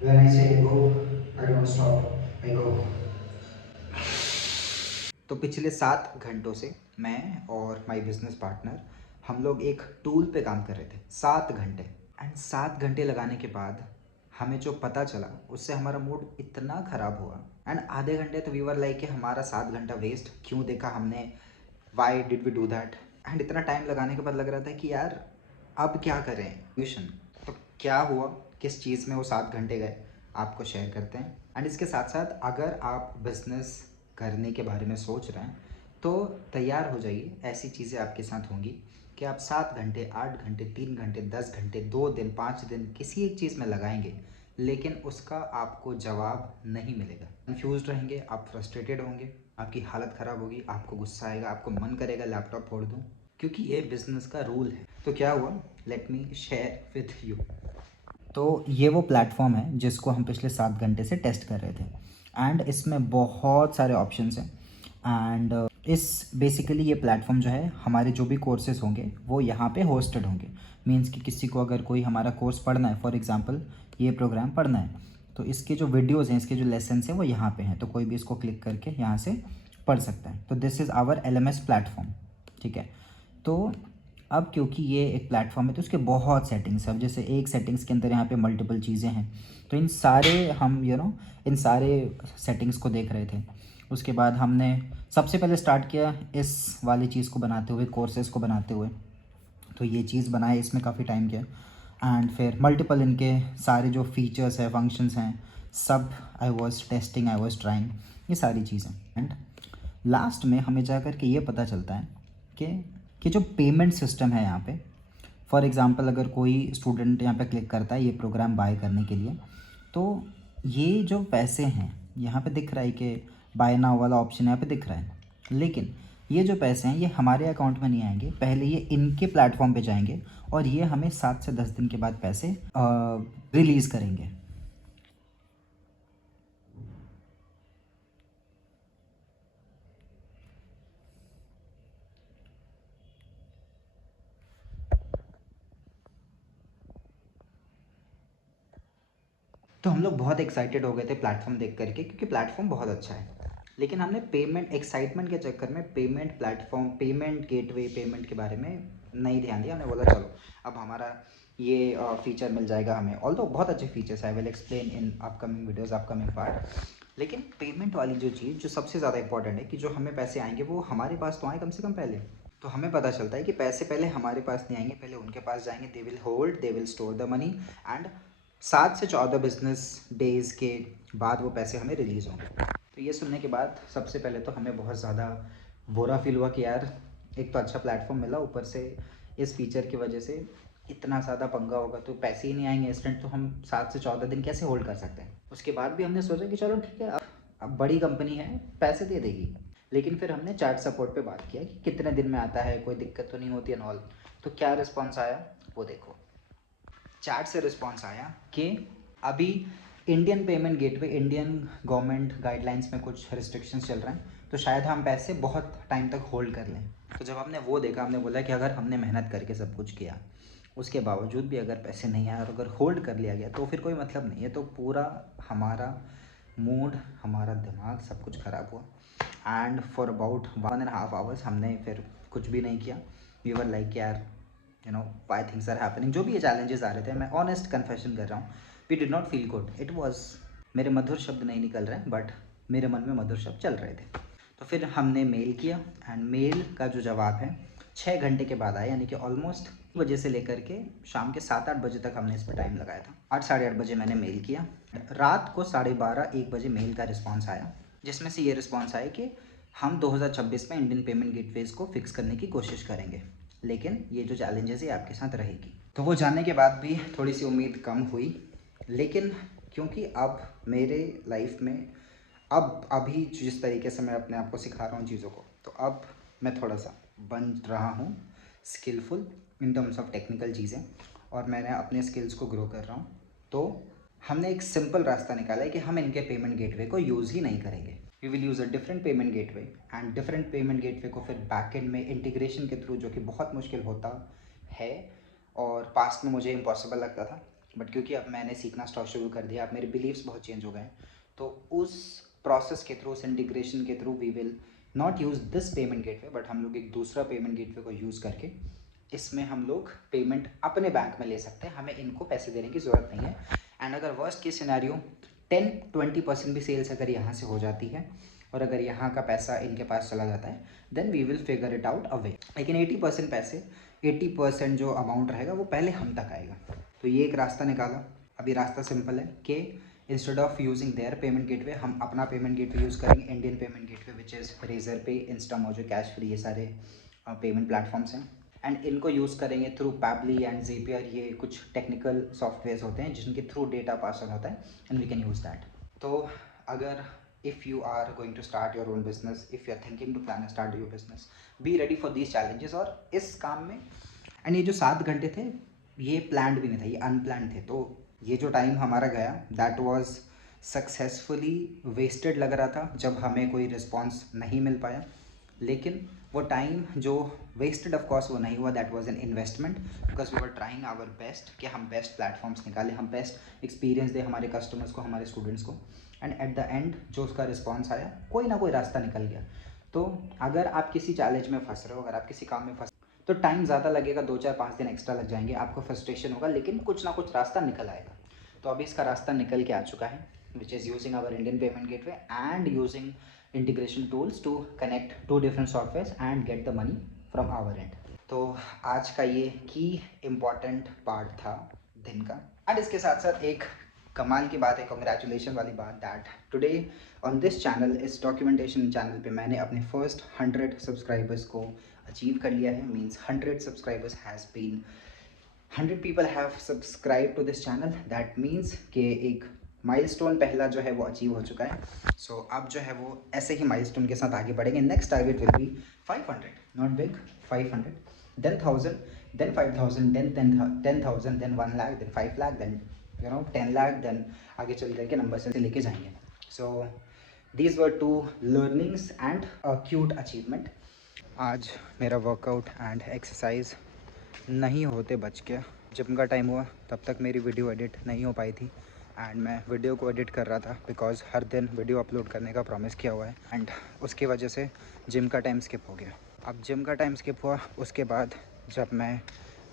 When I say go, I don't stop. I go. तो पिछले 7 घंटों से मैं और माय बिजनेस पार्टनर हम लोग एक टूल पे काम कर रहे थे 7 घंटे। एंड 7 घंटे लगाने के बाद हमें जो पता चला उससे हमारा मूड इतना ख़राब हुआ। एंड आधे घंटे तो वी वर लाइक कि हमारा 7 घंटा वेस्ट क्यों देखा हमने, why did we do that. And इतना टाइम लगाने के बाद लग रहा था कि यार अब क्या करें ट्यूशन। तो क्या हुआ, किस चीज़ में वो 7 घंटे गए, आपको शेयर करते हैं। एंड इसके साथ साथ अगर आप बिजनेस करने के बारे में सोच रहे हैं तो तैयार हो जाइए, ऐसी चीज़ें आपके साथ होंगी कि आप 7 घंटे, 8 घंटे, 3 घंटे, 10 घंटे, 2 दिन, 5 दिन किसी एक चीज़ में लगाएंगे, लेकिन उसका आपको जवाब नहीं मिलेगा। कन्फ्यूज रहेंगे, आप फ्रस्ट्रेटेड होंगे, आपकी हालत ख़राब होगी, आपको गुस्सा आएगा, आपको मन करेगा लैपटॉप फोड़ दूँ, क्योंकि ये बिज़नेस का रूल है। तो क्या हुआ, let me share with you. तो ये वो प्लेटफॉर्म है जिसको हम पिछले 7 घंटे से टेस्ट कर रहे थे। एंड इसमें बहुत सारे ऑप्शंस हैं। एंड इस बेसिकली ये प्लेटफॉर्म जो है, हमारे जो भी कोर्सेज होंगे वो यहाँ पे होस्टेड होंगे। मींस कि किसी को अगर कोई हमारा कोर्स पढ़ना है, फॉर एग्जांपल ये प्रोग्राम पढ़ना है, तो इसके जो वीडियोज़ हैं, इसके जो लेसन्स हैं वो यहाँ पे हैं, तो कोई भी इसको क्लिक करके यहाँ से पढ़ सकता है। तो this is our LMS platform, ठीक है। तो अब क्योंकि ये एक प्लेटफॉर्म है तो उसके बहुत सेटिंग्स हैं। अब जैसे एक सेटिंग्स के अंदर यहाँ पे मल्टीपल चीज़ें हैं, तो इन सारे हम इन सारे सेटिंग्स को देख रहे थे। उसके बाद हमने सबसे पहले स्टार्ट किया इस वाली चीज़ को बनाते हुए, कोर्सेज को बनाते हुए। तो ये चीज़ बनाए, इसमें काफ़ी टाइम किया। एंड फिर मल्टीपल इनके सारे जो फीचर्स हैं, फंक्शंस हैं, सब I was testing, I was trying, ये सारी चीज़ें। एंड लास्ट में हमें जा कर के ये पता चलता है कि जो पेमेंट सिस्टम है यहाँ पे, फॉर एग्ज़ाम्पल अगर कोई स्टूडेंट यहाँ पे क्लिक करता है ये प्रोग्राम बाय करने के लिए, तो ये जो पैसे हैं यहाँ पे दिख रहा है कि बाय नाउ वाला ऑप्शन यहाँ पे दिख रहा है, लेकिन ये जो पैसे हैं ये हमारे अकाउंट में नहीं आएंगे, पहले ये इनके प्लेटफॉर्म पे जाएंगे और ये हमें 7 से 10 दिन के बाद पैसे रिलीज़ करेंगे। तो हम लोग बहुत एक्साइटेड हो गए थे प्लेटफॉर्म देख करके, क्योंकि प्लेटफॉर्म बहुत अच्छा है। लेकिन हमने पेमेंट एक्साइटमेंट के चक्कर में payment platform, payment gateway, payment के बारे में नहीं ध्यान दिया। हमने बोला चलो अब हमारा ये फीचर मिल जाएगा हमें, ऑल्दो बहुत अच्छे features, I will explain in upcoming videos, upcoming part. लेकिन पेमेंट वाली जो चीज़ जो सबसे ज़्यादा इंपॉर्टेंट है कि जो हमें पैसे आएंगे वो हमारे पास तो आए कम से कम पहले। तो हमें पता चलता है कि पैसे पहले हमारे पास नहीं आएंगे, पहले उनके पास जाएंगे, they will hold, they will store the money, and 7 से 14 बिजनेस डेज़ के बाद वो पैसे हमें रिलीज़ होंगे। तो ये सुनने के बाद सबसे पहले तो हमें बहुत ज़्यादा बुरा फील हुआ कि यार एक तो अच्छा प्लेटफॉर्म मिला, ऊपर से इस फीचर की वजह से इतना ज़्यादा पंगा होगा तो पैसे ही नहीं आएंगे इंस्टेंट, तो हम 7 से 14 दिन कैसे होल्ड कर सकते हैं। उसके बाद भी हमने सोचा कि चलो ठीक है, अब बड़ी कंपनी है, पैसे दे देगी। लेकिन फिर हमने चैट सपोर्ट पे बात किया कि कितने दिन में आता है, कोई दिक्कत तो नहीं होती एंड ऑल। तो क्या रिस्पॉन्स आया वो देखो। चैट से रिस्पॉन्स आया कि अभी Indian payment gateway, Indian government guidelines में कुछ रिस्ट्रिक्शंस चल रहे हैं, तो शायद हम पैसे बहुत टाइम तक होल्ड कर लें। तो जब हमने वो देखा, हमने बोला कि अगर हमने मेहनत करके सब कुछ किया, उसके बावजूद भी अगर पैसे नहीं आए और अगर होल्ड कर लिया गया तो फिर कोई मतलब नहीं है। तो पूरा हमारा मूड, हमारा दिमाग, सब कुछ ख़राब हुआ। एंड फॉर अबाउट 1.5 आवर्स हमने फिर कुछ भी नहीं किया। वी वर लाइक यार वाई थिंग्स आर हैपनिंग, जो भी ये चैलेंजेस आ रहे थे, मैं ऑनेस्ट कन्फेशन कर रहा हूँ, we did not feel good. It was, मेरे मधुर शब्द नहीं निकल रहे हैं बट मेरे मन में मधुर शब्द चल रहे थे। तो फिर हमने मेल किया एंड मेल का जो जवाब है 6 घंटे के बाद आया, यानी कि ऑलमोस्ट बजे से लेकर के शाम के 7-8 बजे तक हमने इस पर टाइम लगाया था। 8 साढ़े 8 बजे मैंने मेल किया, रात को 12:30-1 बजे मेल का रिस्पॉन्स आया, जिसमें से ये रिस्पॉन्स आया कि हम 2026 में इंडियन पेमेंट गेटवेज को फिक्स करने की कोशिश करेंगे, लेकिन ये जो चैलेंजेस है आपके साथ रहेगी। तो वो जानने के बाद भी थोड़ी सी उम्मीद कम हुई, लेकिन क्योंकि अब मेरे लाइफ में अब अभी जिस तरीके से मैं अपने आप को सिखा रहा हूँ चीज़ों को, तो अब मैं थोड़ा सा बन रहा हूँ skillful in terms of technical चीज़ें, और मैंने अपने स्किल्स को ग्रो कर रहा हूँ। तो हमने एक सिंपल रास्ता निकाला है कि हम इनके पेमेंट गेटवे को यूज़ ही नहीं करेंगे। We will use a different payment gateway, and different payment gateway को फिर बैकएंड में इंटीग्रेशन के थ्रू, जो कि बहुत मुश्किल होता है और पास्ट में मुझे इम्पॉसिबल लगता था, बट क्योंकि अब मैंने सीखना स्टॉक शुरू कर दिया, अब मेरे बिलीव्स बहुत चेंज हो गए हैं, तो उस प्रोसेस के थ्रू, उस इंटीग्रेशन के through we will not use this payment gateway, but हम लोग एक दूसरा पेमेंट गेटवे को यूज़ करके इसमें हम लोग पेमेंट अपने बैंक में ले सकते हैं, हमें इनको पैसे देने की ज़रूरत नहीं है। एंड अगर वर्स्ट केस सिनेरियो 10-20% भी सेल्स अगर यहाँ से हो जाती है और अगर यहाँ का पैसा इनके पास चला जाता है, then we will figure it out away. लेकिन 80% पैसे, 80% जो अमाउंट रहेगा वो पहले हम तक आएगा। तो ये एक रास्ता निकाला। अभी रास्ता सिंपल है कि instead of using their payment gateway, हम अपना पेमेंट गेटवे यूज़ करेंगे, Indian payment gateway which is Razorpay, Instamojo, Cashfree, ये सारे पेमेंट प्लेटफॉर्म्स हैं। एंड इनको यूज़ करेंगे थ्रू पैबली एंड ज़ेपियर, ये कुछ टेक्निकल सॉफ्टवेयर्स होते हैं जिनके थ्रू डेटा पास ऑन होता है, and we can use that. तो अगर if you are going to start your own business, if you are thinking to plan and start your business, be ready for these challenges। और इस काम में, and ये जो 7 घंटे थे ये प्लान्ड भी नहीं था, ये अनप्लान्ड थे। तो ये जो टाइम हमारा गया दैट वाज सक्सेसफुली वेस्टेड लग रहा था जब हमें कोई रिस्पॉन्स नहीं मिल पाया, लेकिन वो टाइम जो वेस्टेड ऑफ कोर्स वो नहीं हुआ, that was an investment, because we were trying our best कि हम बेस्ट प्लेटफॉर्म्स निकालें, हम बेस्ट एक्सपीरियंस दें हमारे कस्टमर्स को, हमारे स्टूडेंट्स को। एंड एट द एंड जो उसका रिस्पॉन्स आया, कोई ना कोई रास्ता निकल गया। तो अगर आप किसी चैलेंज में फंस रहे हो, अगर आप किसी काम में फंस, तो टाइम ज़्यादा लगेगा, 2-4-5 दिन एक्स्ट्रा लग जाएंगे, आपको फ्रस्ट्रेशन होगा, लेकिन कुछ ना कुछ रास्ता निकल आएगा। तो अभी इसका रास्ता निकल के आ चुका है, which is using our Indian payment gateway and using integration tools to connect 2 different software and get the money from our end. तो आज का ये की इम्पॉर्टेंट पार्ट था दिन का। एंड इसके साथ साथ एक कमाल की बात है, कॉन्ग्रेचुलेशन वाली बात, that today on this channel, इस डॉक्यूमेंटेशन चैनल पे मैंने अपने फर्स्ट 100 सब्सक्राइबर्स को अचीव कर लिया है। Means 100 subscribers has been 100 people have subscribe to this channel. That means कि एक माइलस्टोन पहला जो है वो अचीव हो चुका है। सो अब जो है वो ऐसे ही माइलस्टोन के साथ आगे बढ़ेंगे। Next target will be 500, not big, 500, then 1000, then 5000, then 10,000, then 1 lakh, then 5 lakh, then 10 lakh, then आगे चल करके नंबर से लेके जाएंगे। So these were 2 learnings and a cute achievement. आज मेरा वर्कआउट एंड एक्सरसाइज नहीं होते बच गया। जिम का टाइम हुआ तब तक मेरी वीडियो एडिट नहीं हो पाई थी, एंड मैं वीडियो को एडिट कर रहा था बिकॉज़ हर दिन वीडियो अपलोड करने का प्रॉमिस किया हुआ है, एंड उसकी वजह से जिम का टाइम स्किप हो गया। अब जिम का टाइम स्किप हुआ, उसके बाद जब मैं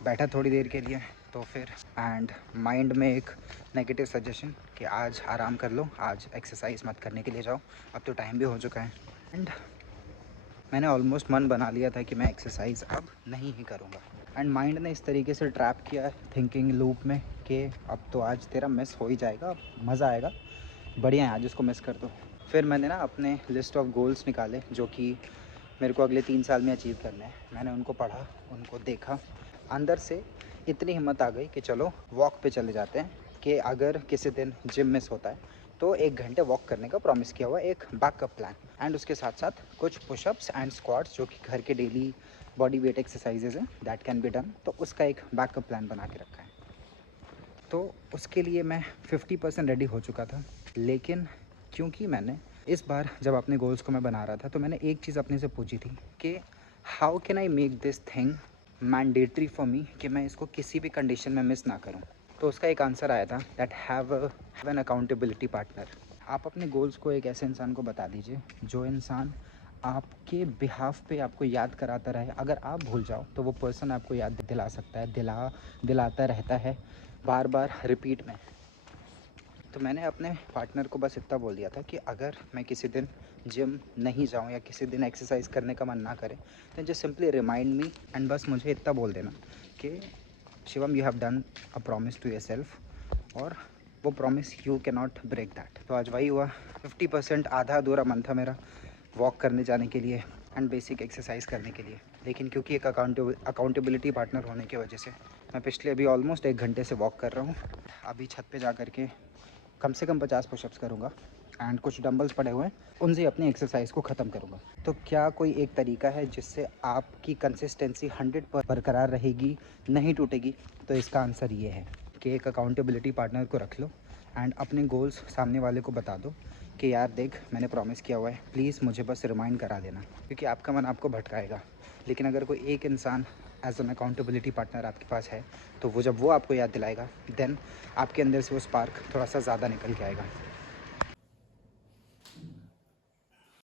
बैठा थोड़ी देर के लिए, तो फिर एंड माइंड में एक नेगेटिव सजेशन कि आज आराम कर लो, आज एक्सरसाइज मत करने के लिए जाओ, अब तो टाइम भी हो चुका है। एंड मैंने ऑलमोस्ट मन बना लिया था कि मैं एक्सरसाइज अब नहीं ही करूँगा, एंड माइंड ने इस तरीके से ट्रैप किया थिंकिंग लूप में कि अब तो आज तेरा मिस हो ही जाएगा, अब मज़ा आएगा, बढ़िया है, आज उसको मिस कर दो। फिर मैंने ना अपने लिस्ट ऑफ गोल्स निकाले जो कि मेरे को अगले 3 साल में अचीव करने हैं। मैंने उनको पढ़ा, उनको देखा, अंदर से इतनी हिम्मत आ गई कि चलो वॉक पे चले जाते हैं, कि अगर किसी दिन जिम मिस होता है तो 1 घंटे वॉक करने का प्रॉमिस किया हुआ है, एक बैकअप प्लान। एंड उसके साथ साथ कुछ पुशअप्स एंड स्क्वाट्स जो कि घर के डेली बॉडी वेट एक्सरसाइजेज हैं, दैट कैन बी डन, तो उसका एक बैकअप प्लान बना के रखा है। तो उसके लिए मैं 50% रेडी हो चुका था, लेकिन क्योंकि मैंने इस बार जब अपने गोल्स को मैं बना रहा था, तो मैंने एक चीज़ अपने से पूछी थी कि how can I make this thing mandatory for me, कि मैं इसको किसी भी कंडीशन में मिस ना करूं। तो उसका एक आंसर आया था, that have an accountability partner. आप अपने गोल्स को एक ऐसे इंसान को बता दीजिए जो इंसान आपके बिहाफ पे आपको याद कराता रहे। अगर आप भूल जाओ तो वो पर्सन आपको याद दिला सकता है, दिलाता रहता है बार बार रिपीट में। तो मैंने अपने पार्टनर को बस इतना बोल दिया था कि अगर मैं किसी दिन जिम नहीं जाऊं या किसी दिन एक्सरसाइज करने का मन ना करे, तो just simply remind me, and बस मुझे इतना बोल देना कि Shivam, you have done a promise to your self, और वो promise you can not break that. तो आज वही हुआ। 50% आधा अधूरा मन था मेरा वॉक करने जाने के लिए एंड बेसिक एक्सरसाइज करने के लिए, लेकिन क्योंकि एक अकाउंटेबिलिटी पार्टनर होने की वजह से मैं पिछले अभी ऑलमोस्ट 1 घंटे से वॉक कर रहा हूँ। अभी छत पे जा कर के कम से कम 50 पुशअप्स करूँगा, एंड कुछ डंबल्स पड़े हुए हैं, उनसे अपनी एक्सरसाइज को ख़त्म करूँगा। तो क्या कोई एक तरीका है जिससे आपकी कंसिस्टेंसी 100 पर बरकरार रहेगी, नहीं टूटेगी? तो इसका आंसर ये है कि एक अकाउंटेबिलिटी पार्टनर को रख लो, एंड अपने गोल्स सामने वाले को बता दो कि यार देख, मैंने प्रॉमिस किया हुआ है, प्लीज़ मुझे बस रिमाइंड करा देना, क्योंकि आपका मन आपको भटकाएगा। लेकिन अगर कोई एक इंसान एज एन अकाउंटेबिलिटी पार्टनर आपके पास है, तो वो जब वो आपको याद दिलाएगा, देन आपके अंदर से वो स्पार्क थोड़ा सा ज़्यादा निकल के आएगा।